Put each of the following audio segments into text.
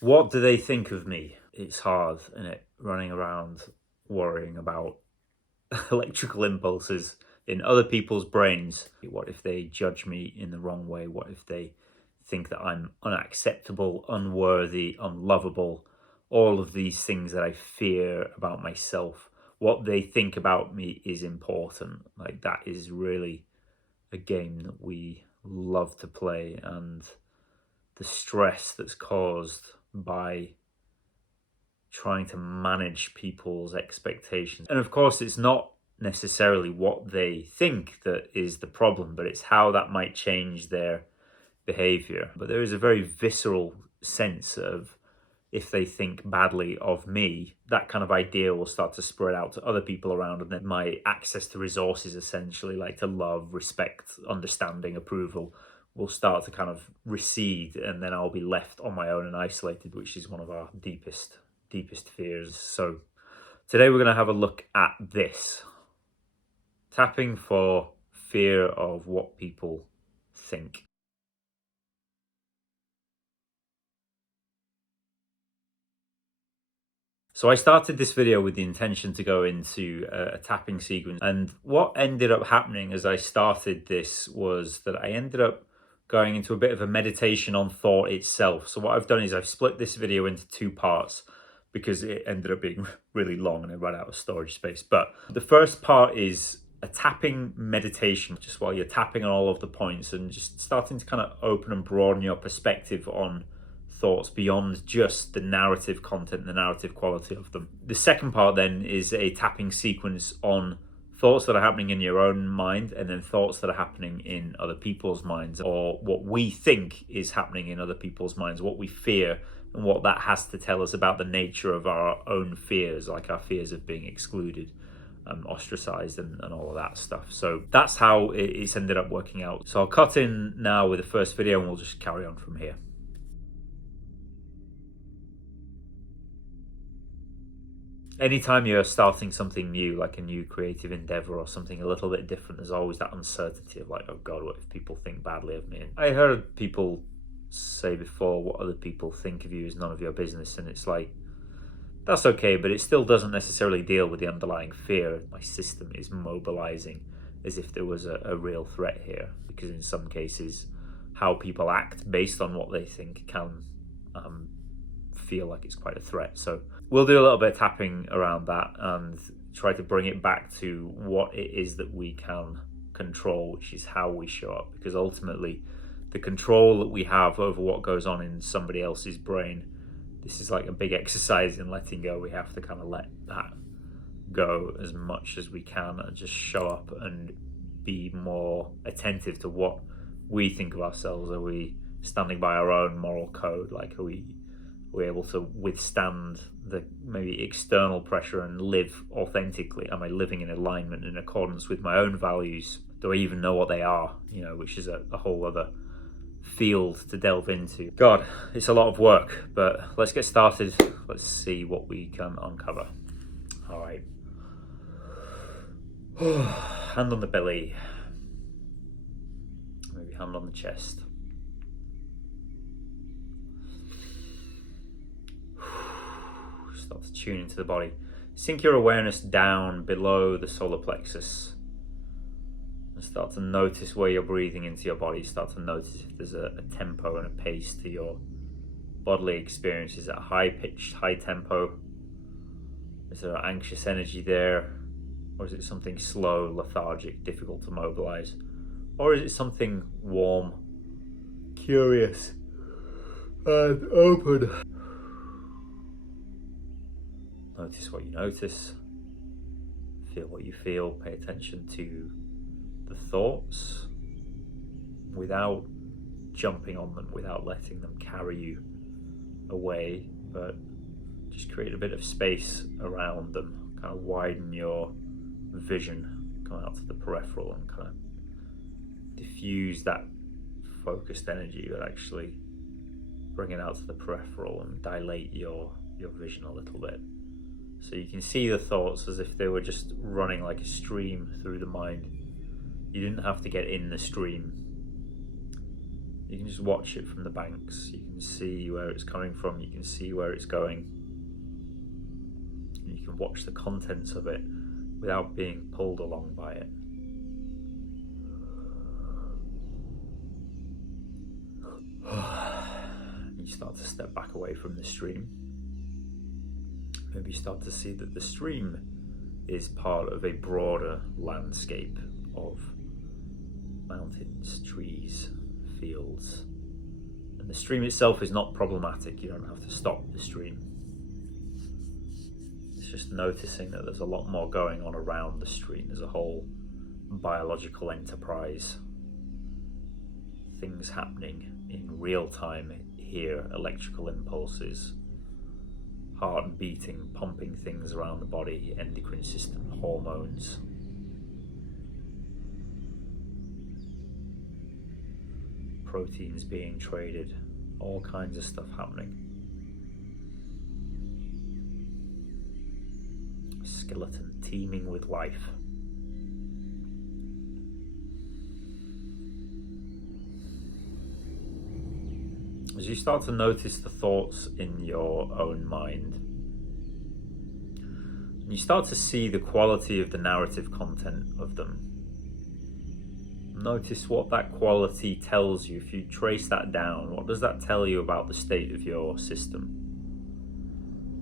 What do they think of me? It's hard, isn't it? Running around worrying about electrical impulses in other people's brains. What if they judge me in the wrong way? What if they think that I'm unacceptable, unworthy, unlovable? All of these things that I fear about myself. What they think about me is important. Like, that is really a game that we love to play, and the stress that's caused by trying to manage people's expectations. And of course, it's not necessarily what they think that is the problem, but it's how that might change their behavior. But there is a very visceral sense of, if they think badly of me, that kind of idea will start to spread out to other people around, and then my access to resources, essentially, like to love, respect, understanding, approval, will start to kind of recede, and then I'll be left on my own and isolated, which is one of our deepest fears. So today we're going to have a look at this. Tapping for fear of what people think. So I started this video with the intention to go into a tapping sequence, and what ended up happening as I started this was that I ended up going into a bit of a meditation on thought itself. So what I've done is I've split this video into two parts because it ended up being really long and I ran out of storage space. But the first part is a tapping meditation, just while you're tapping on all of the points and just starting to kind of open and broaden your perspective on thoughts beyond just the narrative content and the narrative quality of them. The second part then is a tapping sequence on thoughts that are happening in your own mind, and then thoughts that are happening in other people's minds, or what we think is happening in other people's minds, what we fear, and what that has to tell us about the nature of our own fears, like our fears of being excluded, ostracized, and all of that stuff. So that's how it's ended up working out. So I'll cut in now with the first video and we'll just carry on from here. Anytime you're starting something new, like a new creative endeavor or something a little bit different, there's always that uncertainty of like, oh God, what if people think badly of me? And I heard people say before, what other people think of you is none of your business. And it's like, that's okay, but it still doesn't necessarily deal with the underlying fear. My system is mobilizing as if there was a real threat here, because in some cases, how people act based on what they think can feel like it's quite a threat. So we'll do a little bit of tapping around that and try to bring it back to what it is that we can control, which is how we show up. Because ultimately, the control that we have over what goes on in somebody else's brain, this is like a big exercise in letting go. We have to kind of let that go as much as we can and just show up and be more attentive to what we think of ourselves. Are we standing by our own moral code? Like, are we able to withstand the maybe external pressure and live authentically? Am I living in alignment, in accordance with my own values? Do I even know what they are? Which is a whole other field to delve into. God, it's a lot of work, but let's get started. Let's see what we can uncover. All right. Hand on the belly. Maybe hand on the chest. Start to tune into the body. Sink your awareness down below the solar plexus and start to notice where you're breathing into your body. Start to notice if there's a tempo and a pace to your bodily experience. Is it a high-pitched, high tempo? Is there anxious energy there? Or is it something slow, lethargic, difficult to mobilize? Or is it something warm, curious, and open? Notice what you notice, feel what you feel, pay attention to the thoughts without jumping on them, without letting them carry you away, but just create a bit of space around them, kind of widen your vision, come out to the peripheral and kind of diffuse that focused energy, but actually bring it out to the peripheral and dilate your vision a little bit. So you can see the thoughts as if they were just running like a stream through the mind. You didn't have to get in the stream. You can just watch it from the banks. You can see where it's coming from. You can see where it's going. And you can watch the contents of it without being pulled along by it. You start to step back away from the stream. Maybe you start to see that the stream is part of a broader landscape of mountains, trees, fields. And the stream itself is not problematic. You don't have to stop the stream. It's just noticing that there's a lot more going on around the stream. There's a whole biological enterprise. Things happening in real time here, electrical impulses, heart beating, pumping things around the body, endocrine system, hormones. Proteins being traded, all kinds of stuff happening. A skeleton teeming with life. As you start to notice the thoughts in your own mind, and you start to see the quality of the narrative content of them, notice what that quality tells you. If you trace that down, what does that tell you about the state of your system?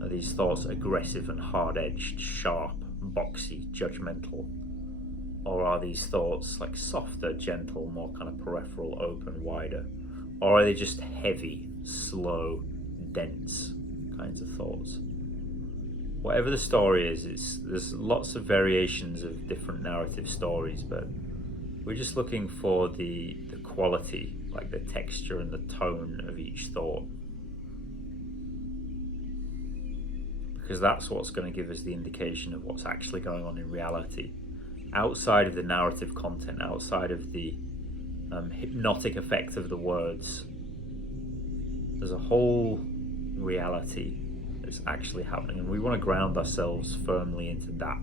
Are these thoughts aggressive and hard-edged, sharp, boxy, judgmental? Or are these thoughts like softer, gentle, more kind of peripheral, open, wider? Or are they just heavy, slow, dense kinds of thoughts? Whatever the story is, there's lots of variations of different narrative stories, but we're just looking for the quality, like the texture and the tone of each thought. Because that's what's going to give us the indication of what's actually going on in reality. Outside of the narrative content, outside of the hypnotic effect of the words, there's a whole reality that's actually happening, and we want to ground ourselves firmly into that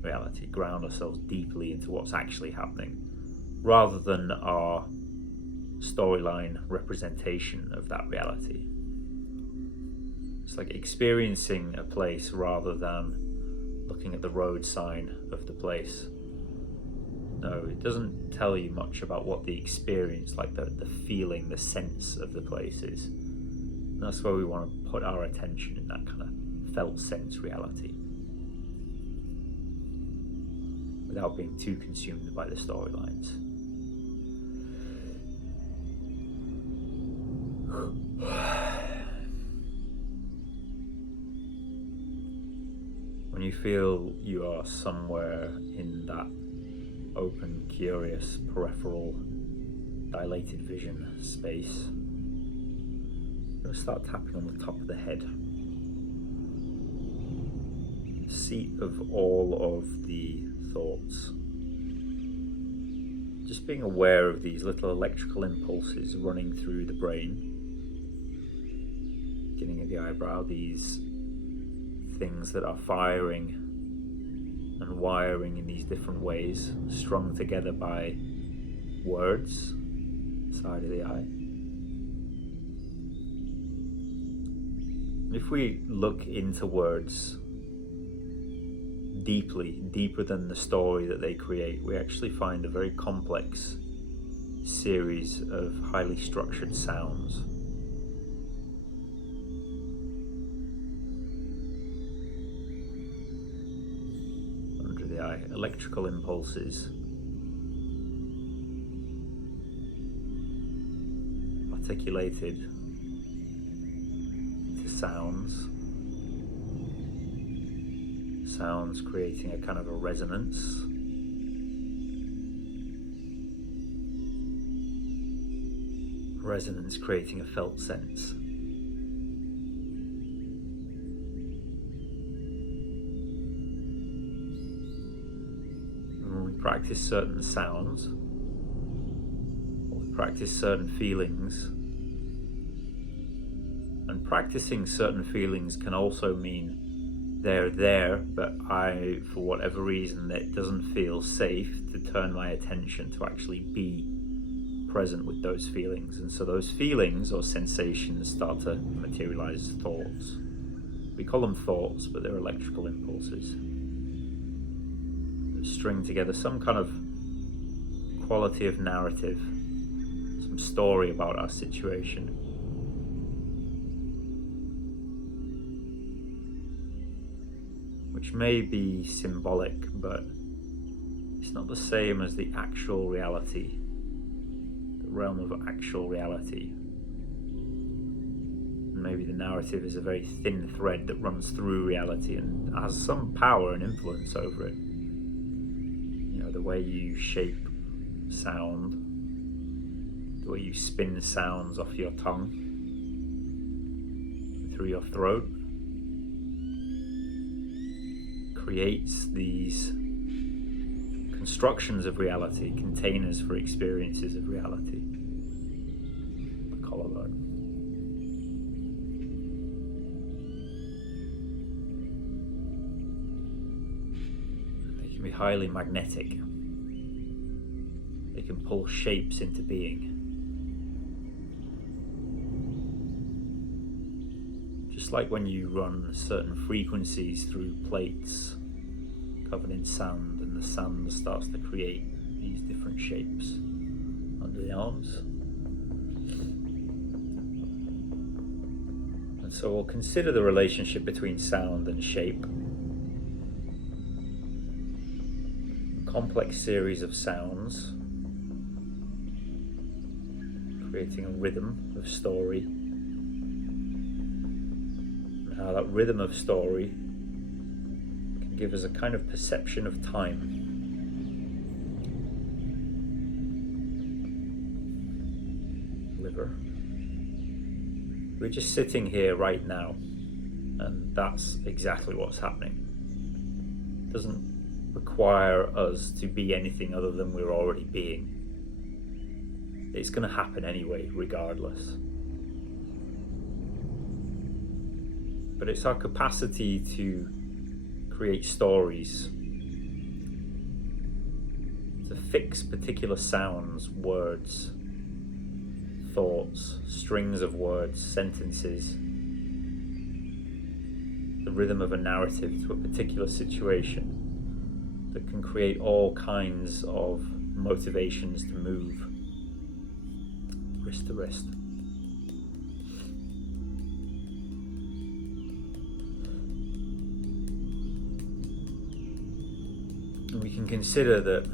reality, ground ourselves deeply into what's actually happening, rather than our storyline representation of that reality. It's like experiencing a place rather than looking at the road sign of the place. No, it doesn't tell you much about what the experience, like the feeling, the sense of the place is. And that's where we want to put our attention, in that kind of felt sense reality, without being too consumed by the storylines. When you feel you are somewhere in that open, curious, peripheral, dilated vision space, I'm going to start tapping on the top of the head, seat of all of the thoughts. Just being aware of these little electrical impulses running through the brain, beginning of the eyebrow, these things that are firing and wiring in these different ways, strung together by words, side of the eye. If we look into words deeply, deeper than the story that they create, we actually find a very complex series of highly structured sounds. Under the eye, electrical impulses, articulated into sounds. Sounds creating a kind of a resonance. Resonance creating a felt sense. When we practice certain sounds, or we practice certain feelings, and practicing certain feelings can also mean they're there, but for whatever reason, it doesn't feel safe to turn my attention to actually be present with those feelings. And so those feelings or sensations start to materialize as thoughts. We call them thoughts, but they're electrical impulses that string together some kind of quality of narrative, some story about our situation. Which may be symbolic, but it's not the same as the actual reality, the realm of actual reality. And maybe the narrative is a very thin thread that runs through reality and has some power and influence over it. You know, the way you shape sound, the way you spin sounds off your tongue, through your throat, creates these constructions of reality, containers for experiences of reality. The collarbone. They can be highly magnetic. They can pull shapes into being. Just like when you run certain frequencies through plates covered in sand, and the sand starts to create these different shapes under the arms. And so we'll consider the relationship between sound and shape. A complex series of sounds creating a rhythm of story, and how that rhythm of story can give us a kind of perception of time. Liver. We're just sitting here right now, and that's exactly what's happening. It doesn't require us to be anything other than we're already being. It's going to happen anyway, regardless. But it's our capacity to create stories, to fix particular sounds, words, thoughts, strings of words, sentences, the rhythm of a narrative to a particular situation that can create all kinds of motivations to move wrist to wrist. And we can consider that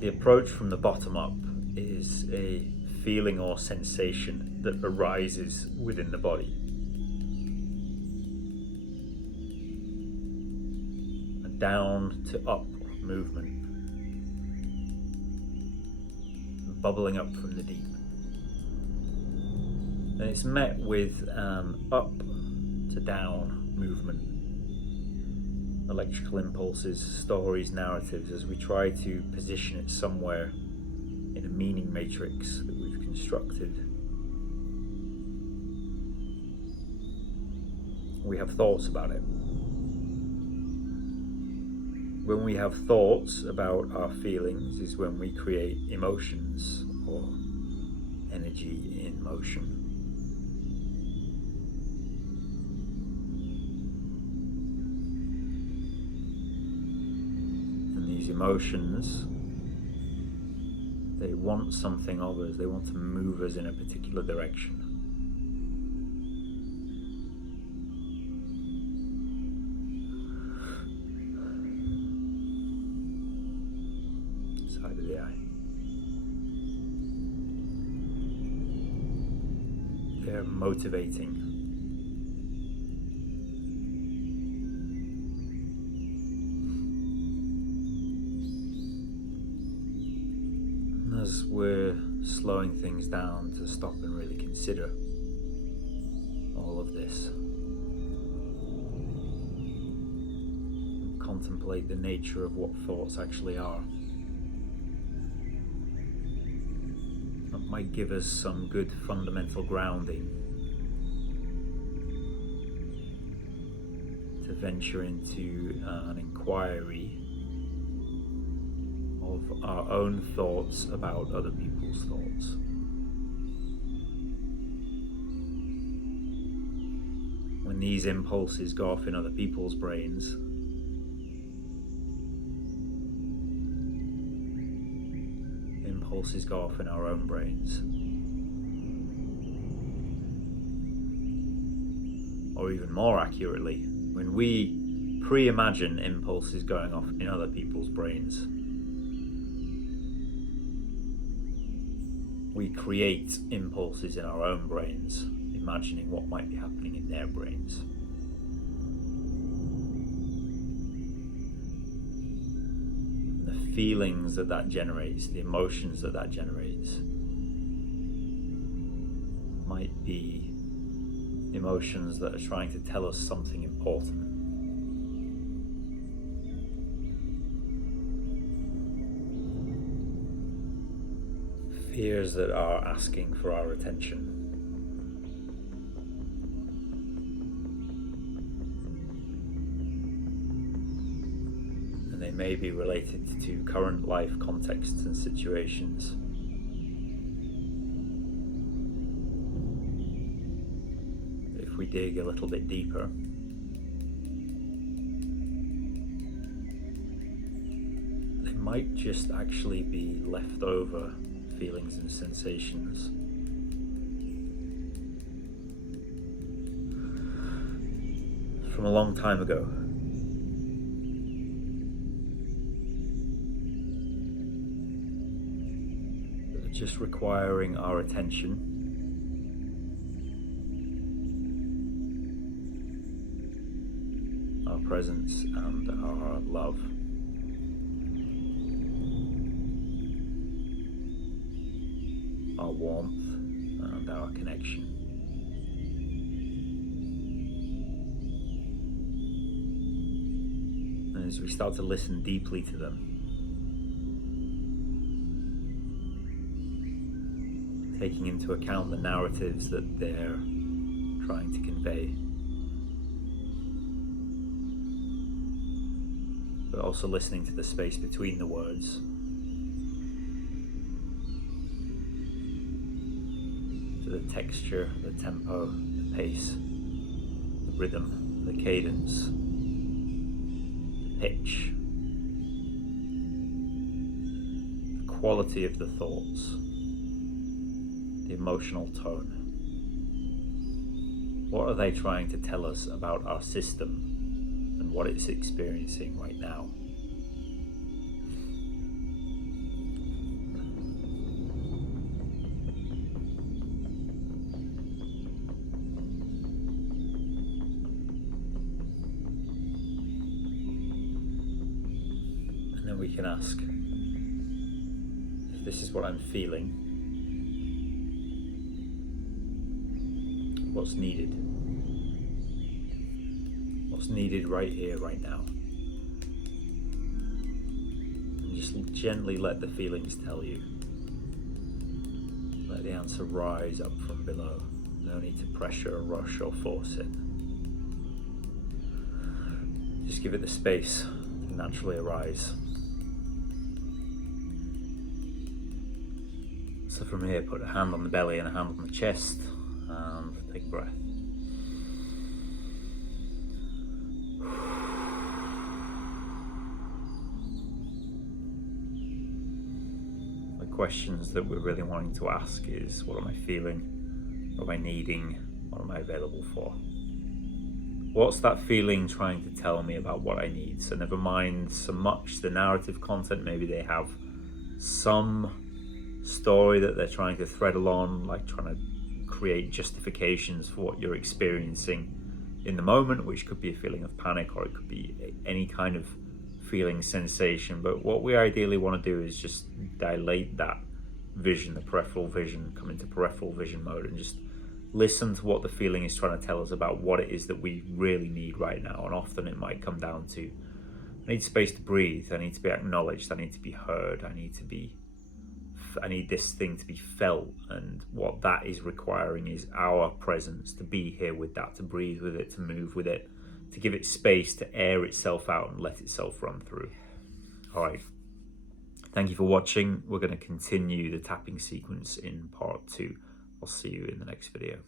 the approach from the bottom up is a feeling or sensation that arises within the body. A down to up movement, bubbling up from the deep. And it's met with an up to down movement. Electrical impulses, stories, narratives, as we try to position it somewhere in a meaning matrix that we've constructed. We have thoughts about it. When we have thoughts about our feelings is when we create emotions or energy in motion. And these emotions, they want something of us, they want to move us in a particular direction. Side of the eye. They're motivating. As we're slowing things down to stop and really consider all of this, contemplate the nature of what thoughts actually are. That might give us some good fundamental grounding to venture into an inquiry of our own thoughts about other people's thoughts. When these impulses go off in other people's brains, impulses go off in our own brains. Or even more accurately, when we pre-imagine impulses going off in other people's brains, we create impulses in our own brains, imagining what might be happening in their brains. The feelings that generates, the emotions that generates, might be emotions that are trying to tell us something important. Fears that are asking for our attention. And they may be related to current life contexts and situations. If we dig a little bit deeper, they might just actually be leftover feelings and sensations from a long time ago. That are just requiring our attention, our presence, and our love. Our warmth and our connection. And as we start to listen deeply to them, taking into account the narratives that they're trying to convey, but also listening to the space between the words, the texture, the tempo, the pace, the rhythm, the cadence, the pitch, the quality of the thoughts, the emotional tone. What are they trying to tell us about our system and what it's experiencing right now? We can ask, if this is what I'm feeling, what's needed? What's needed right here, right now? And just gently let the feelings tell you. Let the answer rise up from below. No need to pressure, rush, or force it. Just give it the space to naturally arise. So from here, put a hand on the belly and a hand on the chest, and take a breath. The questions that we're really wanting to ask is, what am I feeling? What am I needing? What am I available for? What's that feeling trying to tell me about what I need? So never mind so much the narrative content. Maybe they have some story that they're trying to thread along, like trying to create justifications for what you're experiencing in the moment, which could be a feeling of panic, or it could be any kind of feeling sensation. But what we ideally want to do is just dilate that vision, the peripheral vision, come into peripheral vision mode and just listen to what the feeling is trying to tell us about what it is that we really need right now. And often it might come down to, I need space to breathe, I need to be acknowledged, I need to be heard, I need this thing to be felt, and what that is requiring is our presence, to be here with that, to breathe with it, to move with it, to give it space to air itself out and let itself run through. All right. Thank you for watching. We're going to continue the tapping sequence in part 2. I'll see you in the next video.